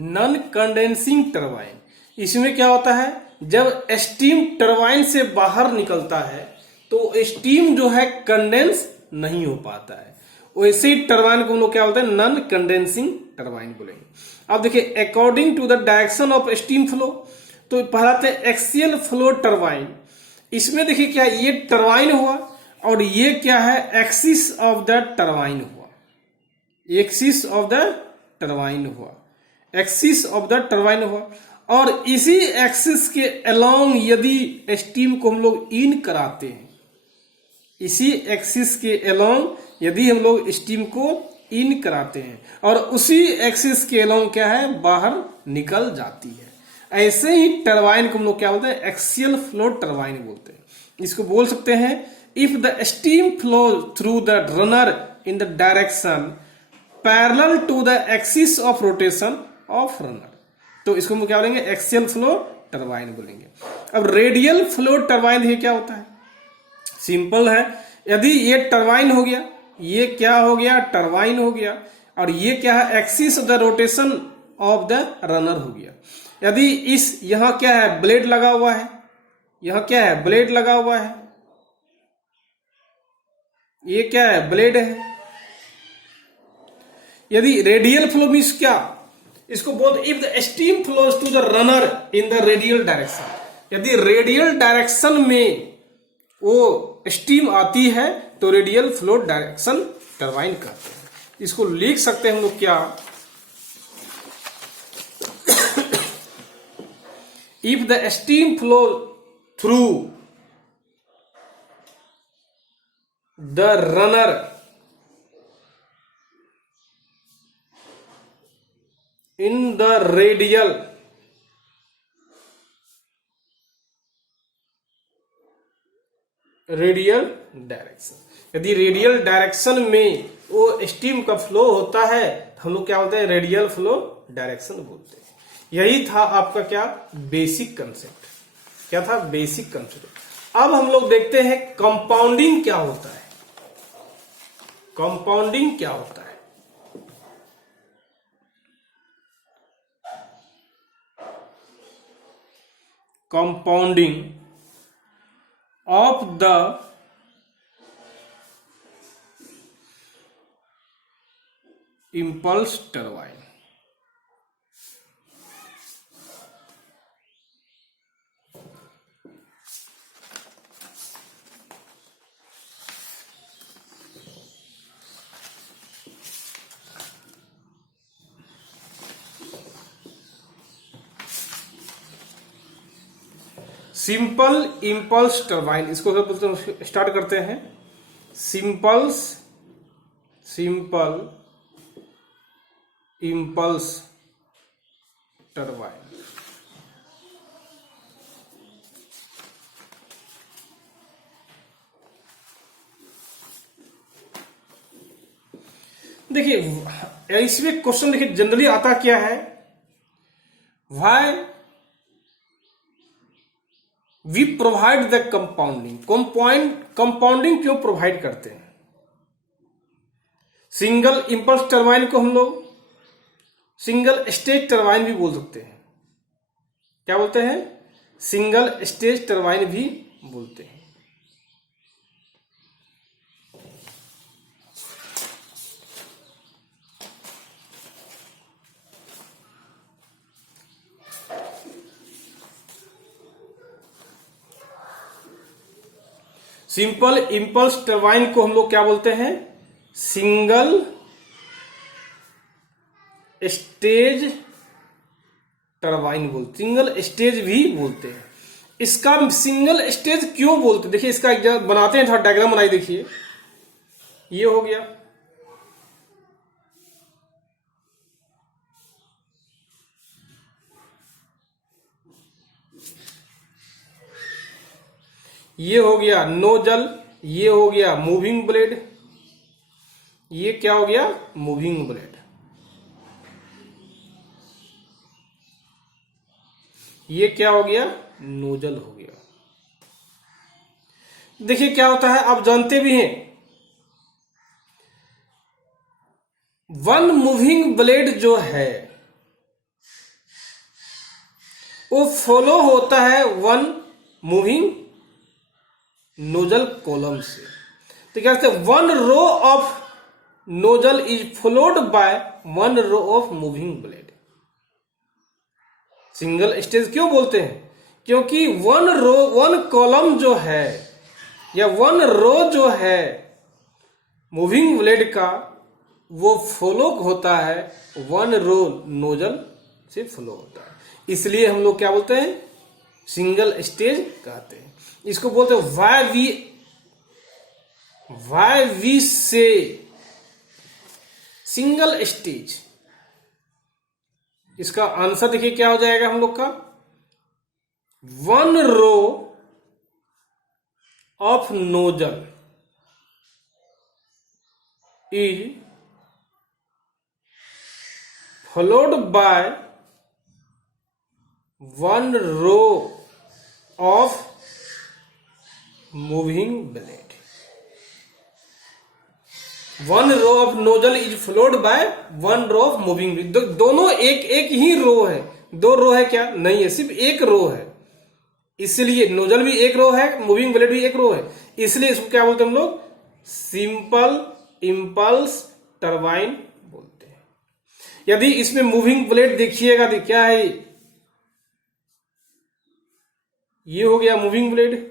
Non condensing turbine. इसमें क्या होता है, जब स्टीम टरबाइन से बाहर निकलता है तो स्टीम जो है कंडेंस नहीं हो पाता है, वैसे ही टरबाइन को हम लोग क्या बोलते हैं, नॉन कंडेंसिंग टरबाइन बोलेंगे। अब देखिए, according to the direction of steam flow, तो पहलाते हैं एक्सियल फ्लो टरबाइन। इसमें देखिए क्या, ये टरबाइन हुआ और ये क्या है, एक्सिस ऑफ द टरबाइन हुआ, एक्सिस ऑफ द टरबाइन हुआ, एक्सिस ऑफ द टरबाइन हुआ। और इसी एक्सिस के अलोंग यदि स्टीम को हम लोग इन कराते हैं, इसी एक्सिस के अलोंग यदि हम लोग स्टीम को इन कराते हैं और उसी एक्सिस के अलोंग क्या है, बाहर निकल जाती है, ऐसे ही टरबाइन को हम लोग क्या बोलते हैं, एक्सियल फ्लो टरबाइन बोलते हैं। इसको बोल सकते हैं, if the steam flow through the runner in the direction parallel to the axis of rotation of runner, तो इसको हम क्या बोलेंगे, एक्सियल फ्लो टरबाइन बोलेंगे। अब रेडियल फ्लो टरबाइन ये क्या होता है, सिंपल है, यदि ये टरबाइन हो गया, ये क्या हो गया, टरबाइन हो गया, और ये क्या है, axis of the rotation of the runner हो गया। यदि इस यहां क्या है, ब्लेड लगा हुआ है, यहां क्या है, ब्लेड लगा हुआ है, ये क्या है, ब्लेड है। यदि रेडियल फ्लो मीन्स क्या, इसको बोलते, if the steam flows to the runner in the radial direction, यदि रेडियल डायरेक्शन में वो स्टीम आती है तो रेडियल फ्लो डायरेक्शन टरबाइन कहते हैं। इसको लिख सकते हैं हम लोग क्या, if the steam flow through the runner in the radial direction, यदि रेडियल डायरेक्शन में वो स्टीम का फ्लो होता है तो हम लोग क्या बोलते हैं, रेडियल फ्लो डायरेक्शन बोलते हैं। यही था आपका क्या, बेसिक कंसेप्ट। क्या था, बेसिक कंसेप्ट। अब हम लोग देखते हैं कंपाउंडिंग क्या होता है। कंपाउंडिंग क्या होता है, compounding of the impulse turbine। Simple impulse turbine, इसको क्या बोलते हैं, स्टार्ट करते हैं, सिंपल इंपल्स टरबाइन। देखिए इसमें क्वेश्चन देखिए जनरली आता क्या है, why we provide the compounding, compounding क्यों प्रोवाइड करते हैं। सिंगल इंपल्स टरबाइन को हम लोग सिंगल स्टेज टरबाइन भी बोल सकते हैं। क्या बोलते हैं, सिंगल स्टेज टरबाइन भी बोलते हैं। सिंपल इंपल्स टरबाइन को हम लोग क्या बोलते हैं, सिंगल स्टेज टरबाइन बोलते, सिंगल स्टेज भी बोलते हैं। इसका सिंगल स्टेज क्यों बोलते हैं, देखिए इसका एक बनाते हैं, थोड़ा डायग्राम बनाई, देखिए ये हो गया, ये हो गया नोजल, ये हो गया मूविंग ब्लेड, ये क्या हो गया, मूविंग ब्लेड, ये क्या हो गया, नोजल हो गया। देखिए क्या होता है, आप जानते भी हैं, वन मूविंग ब्लेड जो है वो फॉलो होता है वन मूविंग नोजल कॉलम से। तो क्या कहते हैं, one row of nozzle is followed by one row of moving blade. Single stage क्यों बोलते हैं, क्योंकि वन कॉलम जो है या वन रो जो है मूविंग ब्लेड का, वो फॉलो होता है वन रो नोजल से फ्लो होता है, इसलिए हम लोग क्या बोलते हैं, सिंगल स्टेज कहते हैं। इसको बोलते हैं why we say single stage. इसका आंसर देखिए क्या हो जाएगा हम लोग का, one row of nozzle is followed by one row of moving blade। One row of nozzle is followed by one row of moving blade. दोनों एक ही रो है, दो रो है क्या, नहीं है, सिर्फ एक रो है, इसलिए नोजल भी एक रो है, मूविंग ब्लेड भी एक रो है, इसलिए इसको क्या बोलते हैं हम लोग, सिंपल इंपल्स टरबाइन बोलते हैं। यदि इसमें मूविंग ब्लेड देखिएगा तो क्या है, ये हो गया मूविंग ब्लेड,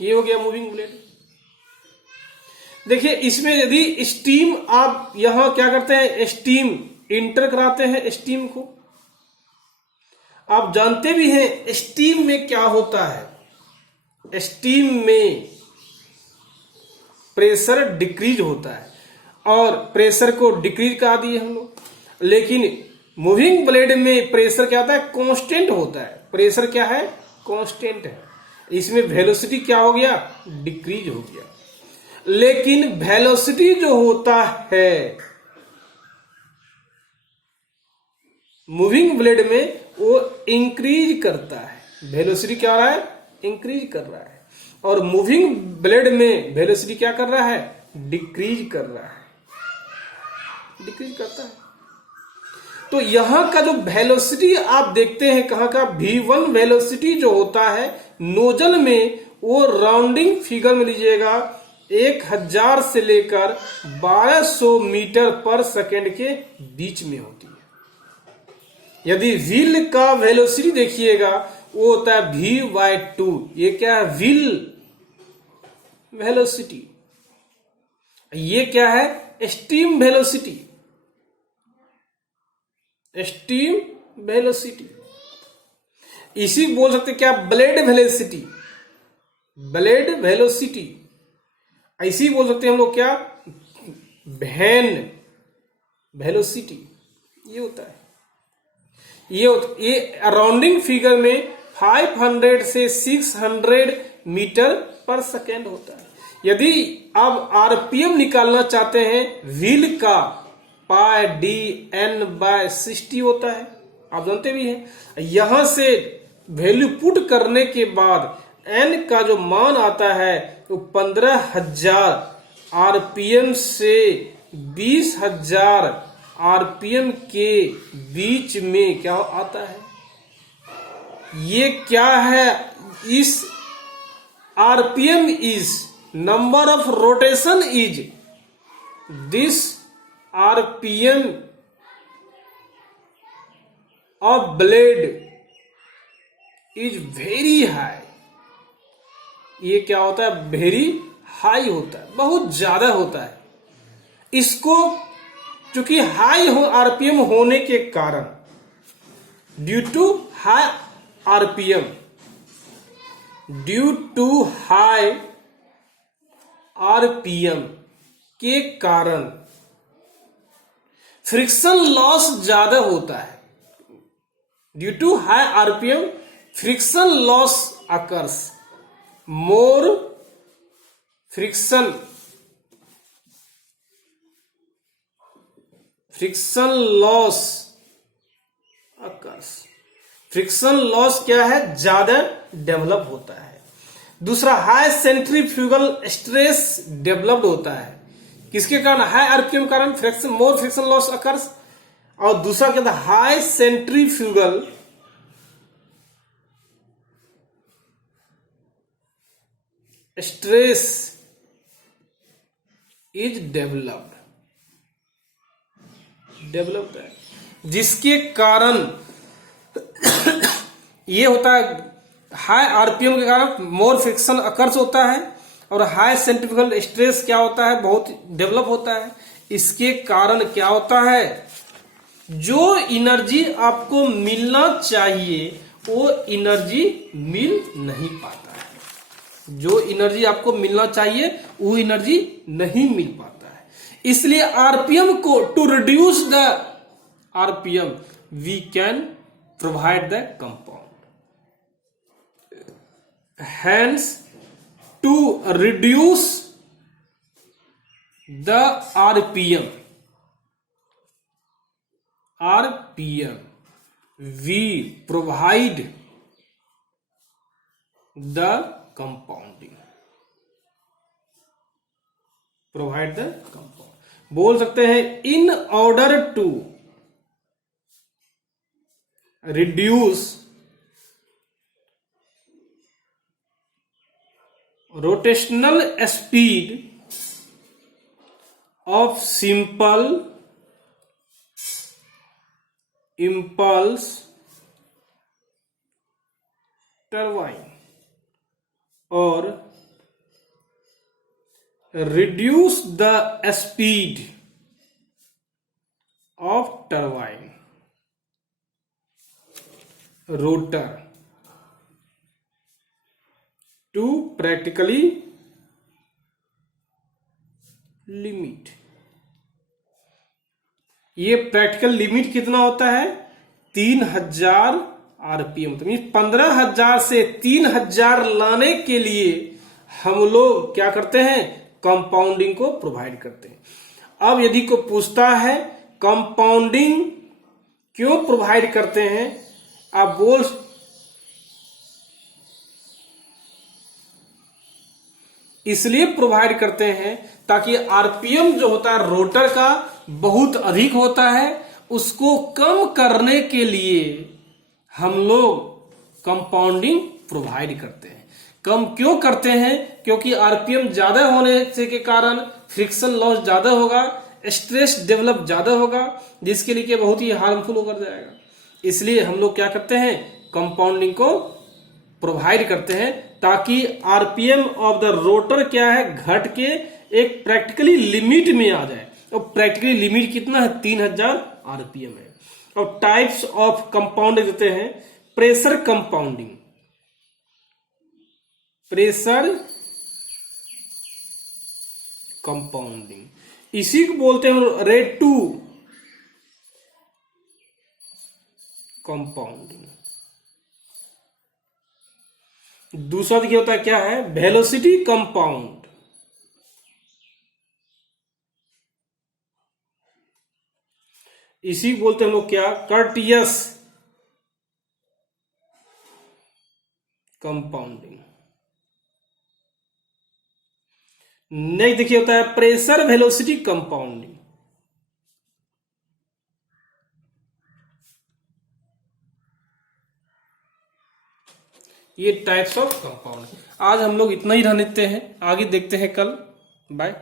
ये हो गया मूविंग ब्लेड। देखिए इसमें यदि स्टीम आप यहां क्या करते हैं, स्टीम इंटर कराते हैं, स्टीम को आप जानते भी हैं स्टीम में क्या होता है, स्टीम में प्रेशर डिक्रीज होता है और प्रेशर को डिक्रीज करा दिए हम लोग, लेकिन मूविंग ब्लेड में प्रेशर क्या होता है, कांस्टेंट होता है, प्रेशर क्या है, कांस्टेंट है, इसमें वेलोसिटी क्या हो गया, डिक्रीज हो गया। लेकिन वेलोसिटी जो होता है मूविंग ब्लेड में वो इंक्रीज करता है, वेलोसिटी क्या हो रहा है, इंक्रीज कर रहा है, और मूविंग ब्लेड में वेलोसिटी क्या कर रहा है, डिक्रीज कर रहा है, डिक्रीज करता है। तो यहां का जो वेलोसिटी आप देखते हैं कहां का, V1 वेलोसिटी जो होता है नोजल में, वो राउंडिंग फिगर में लीजिएगा 1000 से लेकर 1200 मीटर पर सेकेंड के बीच में होती है। यदि व्हील का वेलोसिटी देखिएगा वो होता है V/2, ये क्या है, व्हील वेलोसिटी, ये क्या है, स्टीम वेलोसिटी, स्टीम वेलोसिटी, इसी बोल सकते क्या, ब्लेड वेलोसिटी, ब्लेड वेलोसिटी, ऐसी बोल सकते हैं हम लोग क्या, वैन वेलोसिटी, ये होता है, ये राउंडिंग फिगर में 500 से 600 मीटर पर सेकेंड होता है। यदि आप आरपीएम निकालना चाहते हैं व्हील का, π/d/N/60 होता है, आप जानते भी हैं। यहां से वैल्यू पुट करने के बाद n का जो मान आता है वो 15,000 आरपीएम से 20,000 आरपीएम के बीच में क्या आता है, ये क्या है, इस RPM is number of rotation is this RPM of blade is very high, ये क्या होता है, वेरी हाई होता है, बहुत ज्यादा होता है। इसको चूंकि हाई हो आरपीएम होने के कारण, due to high RPM, due to high RPM के कारण फ्रिक्शन लॉस ज्यादा होता है। Due to high RPM friction loss occurs, more friction loss occurs, friction loss क्या है, ज्यादा डेवलप होता है। दूसरा, हाई सेंट्रीफ्यूगल स्ट्रेस डेवलप्ड होता है। किसके कारण? हाई आरपीएम कारण फ्रिक्शन, मोर फ्रिक्शन लॉस अकर्स। और दूसरा क्या था? High centrifugal stress is developed है, जिसके कारण ये होता है, हाई आरपीएम के कारण मोर फ्रिक्शन अकर्स होता है, और हाई सेंट्रीफ्यूगल स्ट्रेस क्या होता है? बहुत डेवलप होता है। इसके कारण क्या होता है? जो एनर्जी आपको मिलना चाहिए वो एनर्जी मिल नहीं पाता है। जो एनर्जी आपको मिलना चाहिए वो एनर्जी नहीं मिल पाता है। इसलिए आरपीएम को, to reduce the RPM we can provide the compound. Hence, to reduce the RPM, we provide the compounding. Provide the compound. बोल सकते हैं in order to reduce rotational speed of simple impulse turbine or reduce the speed of turbine rotor to practically limit। ये practical limit कितना होता है? 3000 RPM. तो 15,000 से 3000 लाने के लिए हम लोग क्या करते हैं? कंपाउंडिंग को प्रोवाइड करते हैं। अब यदि को पूछता है कंपाउंडिंग क्यों प्रोवाइड करते हैं, आप बोल, इसलिए प्रोवाइड करते हैं ताकि आरपीएम जो होता है रोटर का बहुत अधिक होता है, उसको कम करने के लिए हम लोग कंपाउंडिंग प्रोवाइड करते हैं। कम क्यों करते हैं? क्योंकि आरपीएम ज्यादा होने से के कारण फ्रिक्शन लॉस ज्यादा होगा, स्ट्रेस डेवलप ज्यादा होगा, जिसके लिए बहुत ही हार्मफुल होकर जाएगा। इसलिए हम लोग क्या करते हैं? कंपाउंडिंग को प्रोवाइड करते हैं ताकि आरपीएम ऑफ द रोटर क्या है? घट के एक प्रैक्टिकली लिमिट में आ जाए। और प्रैक्टिकली लिमिट कितना है? 3000 आरपीएम है। और टाइप्स ऑफ कंपाउंडिंग देते हैं, प्रेशर कंपाउंडिंग, प्रेशर कंपाउंडिंग, इसी को बोलते हैं रेट टू कंपाउंडिंग। दूसरा देखिए होता है क्या है? Velocity compound. इसी को बोलते हैं हम लोग क्या? Courteous compounding. नेक्स्ट देखिए होता है प्रेशर वेलोसिटी कंपाउंडिंग। ये टाइप्स ऑफ कंपाउंड। आज हम लोग इतना ही रहने देते हैं, आगे देखते हैं कल। बाय।